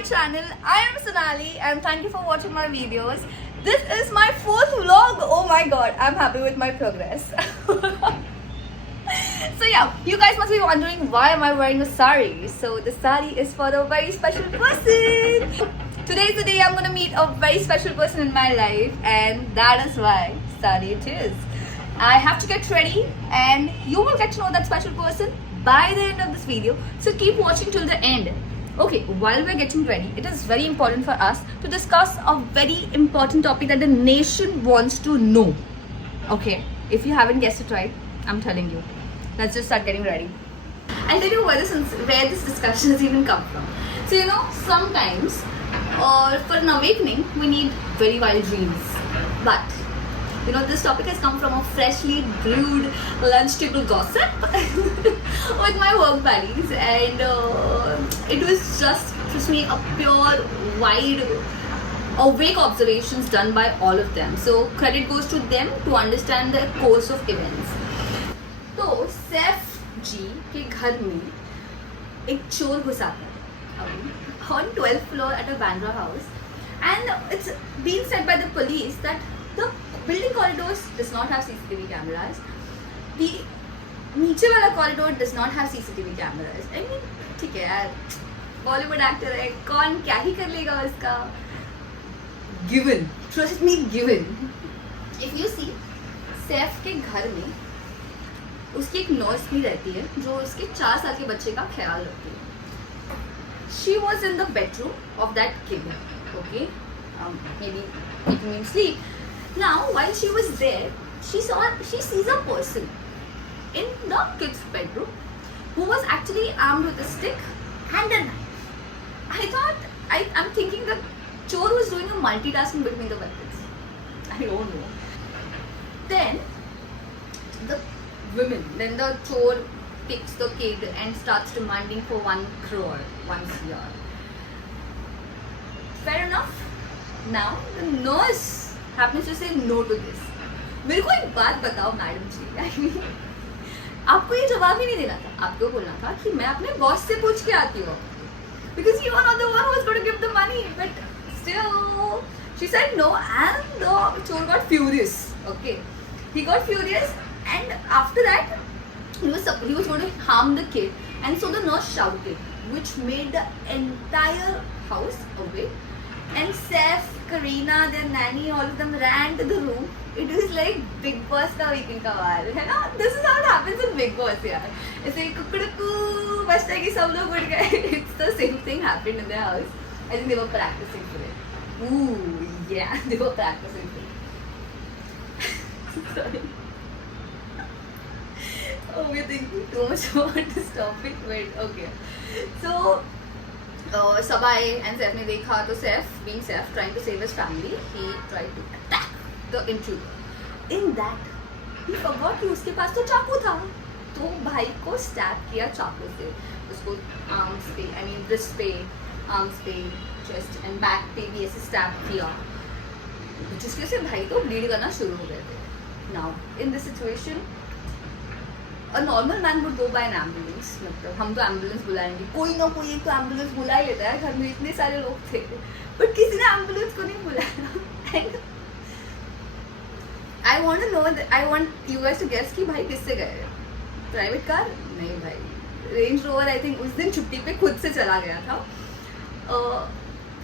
my channel. I am Sonali and thank you for watching my videos. This is my fourth vlog. Oh my god, I'm happy with my progress. So yeah, you guys must be wondering why am I wearing a sari. So the sari is for a very special person. Today is the day I'm gonna meet a very special person in my life and that is why sari it is. I have to get ready and you will get to know that special person by the end of this video. So keep watching till the end. Okay, while we're getting ready, it is very important for us to discuss a very important topic that the nation wants to know. Okay, if you haven't guessed it right, I'm telling you. Let's just start getting ready. I'll tell you where this discussion has even come from. So you know, sometimes for an awakening, we need very wild dreams. But you know, this topic has come from a freshly brewed lunch table gossip with my work buddies, and it was just, trust me, a pure, wide, awake observations done by all of them. So credit goes to them to understand the course of events. तो सैफ जी के घर में एक चोर घुसा था on 12th floor at a Bandra house, and it's been said by the police that the building corridors does not have CCTV cameras. The नीचे वाला corridor does not have CCTV cameras. I mean, ठीक है यार, Bollywood actor है, कौन क्या ही कर लेगा उसका. Given, trust me, given. If you see, Saif के घर में उसकी एक नर्स भी रहती है जो उसके 4 साल के बच्चे का ख्याल रखती है. She was in the bedroom of that kid, okay, maybe making him sleep. Now, while she was there, she sees a person in the kid's bedroom who was actually armed with a stick and a knife. I'm thinking the chor was doing a multitasking between the weapons. I don't know. Then the chor picks the kid and starts demanding for 1 crore, 1 crore. Fair enough. Now the nurse happens to say no to this. मेरे को एक बात बताओ madam ji, I mean, आपको ये जवाब ही नहीं देना था. आपको बोलना था कि मैं अपने बॉस से पूछ के आती हूँ, because you are not the one who was going to give the money. But still, she said no, and the chor got furious. Okay, he got furious, and after that, he was going to harm the kid, and so the nurse shouted, which made the entire house awake. And Saif, Kareena, their nanny, all of them ran to the room. It was like Big Boss का weekend का वार है ना. This is how it happens in Big Boss यार. ऐसे कुकड़कू बचता है कि सब लोग उठ गए. It's the same thing happened in their house. I think they were practicing for it. Ooh, yeah, they were practicing for it. Sorry. Oh, we're thinking too much about this topic, but okay. So, Sabai and Saif ने देखा तो Saif, being Saif, trying to save his family, he tried to attack the intruder. In that, he forgot कि उसके पास तो चाकू था, तो भाई को stab किया चाकू से. उसको arms पे, I mean wrist पे, arms पे, chest and back पे भी ऐसे stab किया, जिसके से भाई तो bleed करना शुरू हो गए थे. Now, in this situation, a normal man would go by an ambulance. मतलब हम तो ambulance बुलाएंगे, कोई ना कोई एक तो ambulance बुला ही लेता है. घर में इतने सारे लोग थे, but किसी ने ambulance को नहीं बुलाया. And I want to know that, I want you guys to guess कि भाई किससे गए? Private car? नहीं भाई. Range Rover I think उस दिन छुट्टी पे खुद से चला गया था.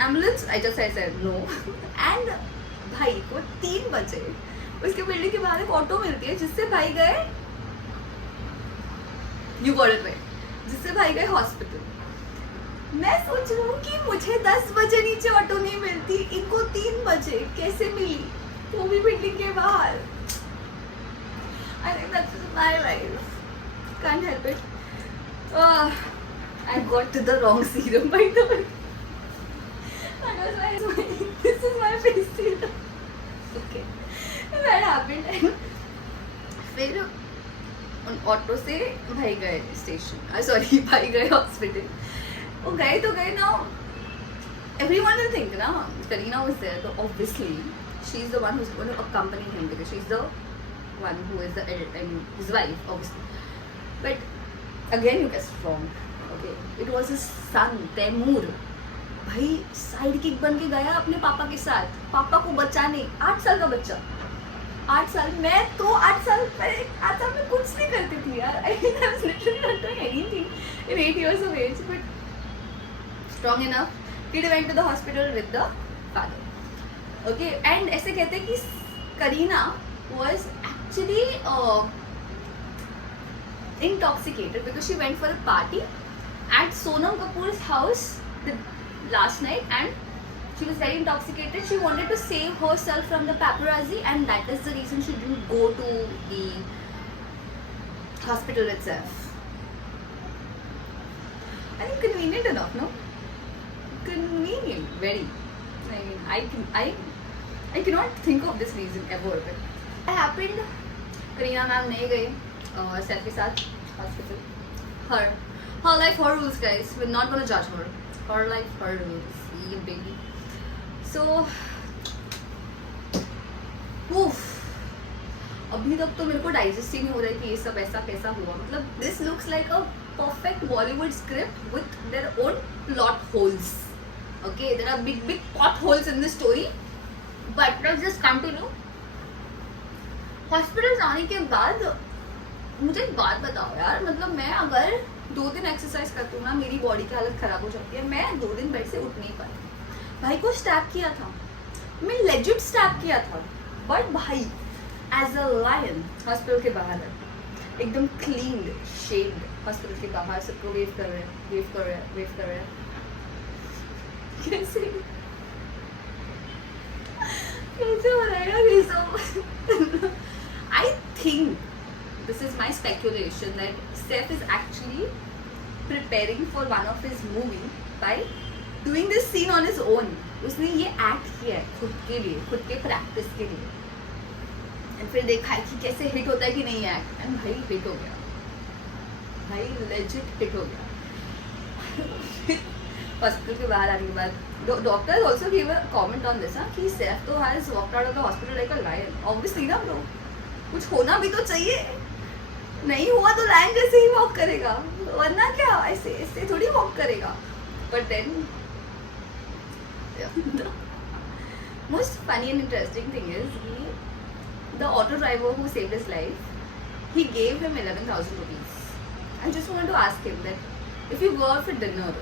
Ambulance I said no. And भाई को 3 बजे उसके बिल्डिंग के बाहर एक ऑटो मिलती है जिससे भाई गए, You got it right, जिससे भाई गए हॉस्पिटल. मैं सोच रहा हूँ कि मुझे 10 बजे नीचे ऑटो नहीं मिलती, इनको 3 बजे कैसे मिली, वो भी बिल्डिंग के बाहर. I think that's my life. Can't help it. I got to the wrong serum by the way. That was my this is my face serum. Okay, that happened. फिर उन ऑटो से भाई गए स्टेशन, सॉरी भाई गए hospital. वो गए तो गए ना. Everyone will think ना Kareena was there, so obviously she's the one who's going to accompany him because she's the one who is the his wife obviously. But again you guessed wrong. Okay, it was his son Taimur. भाई side kick बन के गया अपने पापा के साथ, पापा को बचाने। 8 साल का बच्चा, 8 साल। मैं तो 8 साल में कुछ नहीं करती थी यार। I was literally not doing anything in 8 years of age, but strong enough he went to the hospital with the father. Okay, and ऐसे कहते हैं कि Kareena was actually intoxicated because she went for a party at Sonam Kapoor's house the last night, and she was very intoxicated. She wanted to save herself from the paparazzi, and that is the reason she didn't go to the hospital itself. I think convenient enough, no? Convenient, very. I mean, I cannot think of this reason ever, but it happened. Kareena ma'am नहीं गई सैफ के साथ hospital. Her life, her rules, guys. We're not gonna judge her. Her life, her rules. Yeah, baby. So, अभी तक तो मेरे को digest ही नहीं हो रहा है कि ये सब ऐसा कैसा हुआ. मतलब this looks like a perfect Bollywood script with their own plot holes. Okay, there are big plot holes in this story, but let's just continue. Hospital जाने के बाद मुझे एक बात बताओ यार, मतलब मैं अगर 2 दिन एक्सरसाइज करती हूँ ना, मेरी बॉडी की हालत खराब हो जाती है. मैं 2 दिन बेड से उठ नहीं पाई. भाई को स्टैब किया था, मैं लेजिट स्टैब किया था, बट भाई एज अ लायन हॉस्पिटल के बाहर एकदम क्लीन शेव्ड, हॉस्पिटल के बाहर सबको वेव कर रहे हैं. कैसे हो रहा है यार ये सब? I think this is my speculation that Seth is actually preparing for one of his movie by doing this scene on his own. उसने ये एक्ट किया है खुद के लिए, खुद के प्रैक्टिस के लिए, एंड फिर देखा है कि कैसे हिट होता है कि नहीं एक्ट, एंड भाई हिट हो गया, भाई लेजिट हिट हो गया. हॉस्पिटल के बाहर आने के बाद doctor also give a comment on this कि सेफ तो has walked out of the hospital like a lion. Obviously ना ब्रो, कुछ होना भी तो चाहिए. नहीं हुआ तो लायन जैसे ही वॉक करेगा, वरना क्या ऐसे थोड़ी वॉक करेगा. But then the most funny and interesting thing is the auto driver who saved his life, he gave him 11,000 rupees. I just want to ask him that if you go out for dinner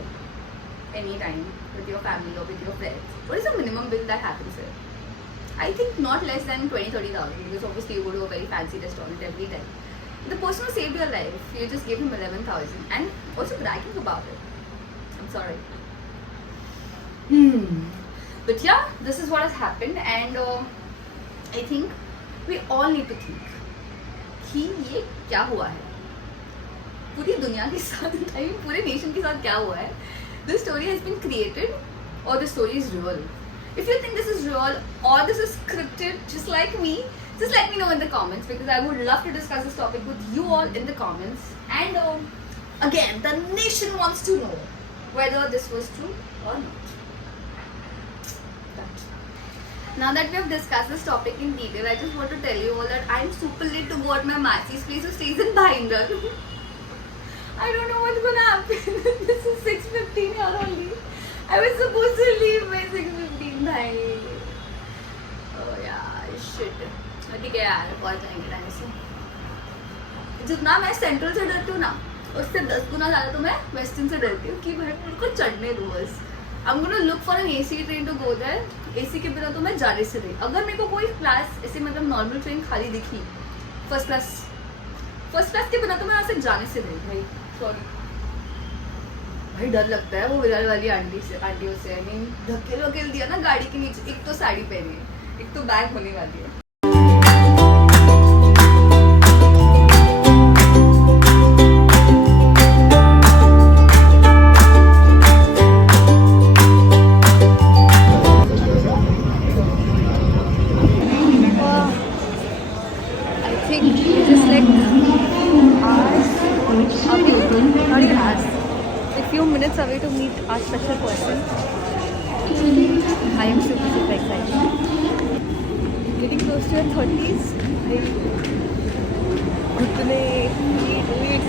anytime with your family or with your friends, what is the minimum bill that happens here? I think not less than 20,000-30,000, because obviously you go to a very fancy restaurant every time. The person who saved your life, you just gave him 11,000 and also bragging about it. I'm sorry. But yeah, this is what has happened, and I think we all need to think कि ये क्या हुआ है पूरी दुनिया के साथ, I mean पूरे नेशन के साथ क्या हुआ है. This story has been created or the story is real. If you think this is real or this is scripted, just like me, just let me know in the comments, because I would love to discuss this topic with you all in the comments. And again, the nation wants to know whether this was true or not. Now that we have discussed this topic in detail, I just want to tell you all that I am super late to go at my Masi's place who stays in Bhinder. I don't know what's gonna happen. This is 6:15 here only. I was supposed to leave by 6:15, bhai. Oh yeah, shit. ठीक है यार, पहुंच जाएंगे time से. जितना मैं central से डरती हूँ ना, उससे 10 गुना ज़्यादा तो मैं वेस्टर्न से डरती हूँ कि भाई मेरे को चढ़ने दो बस. I'm gonna look for an AC train to go there. AC के बिना तो मैं जाने से नहीं. अगर मेरे को कोई क्लास ऐसे मतलब नॉर्मल ट्रेन खाली दिखी फर्स्ट क्लास के बिना तो मैं यहाँ से जाने से नहीं भाई. सॉरी भाई, डर लगता है वो विराल वाली आंटियों से. आई मीन धकेल दिया ना गाड़ी के नीचे. एक तो साड़ी पहनी है, एक तो बैग होने वाली है. Away to meet our special person. I am super excited. Getting close to your 30s. घुटने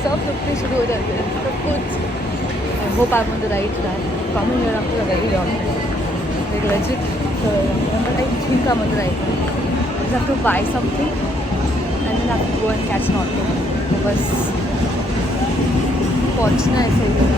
सब शुरू हो जाते हैं, सब कुछ. hope I'm on the right track. Coming here after a very long time. Like legit for a long time, but I think I'm on the right track. I just have to buy something and then have to go and catch an auto. Because पहुंचना है सही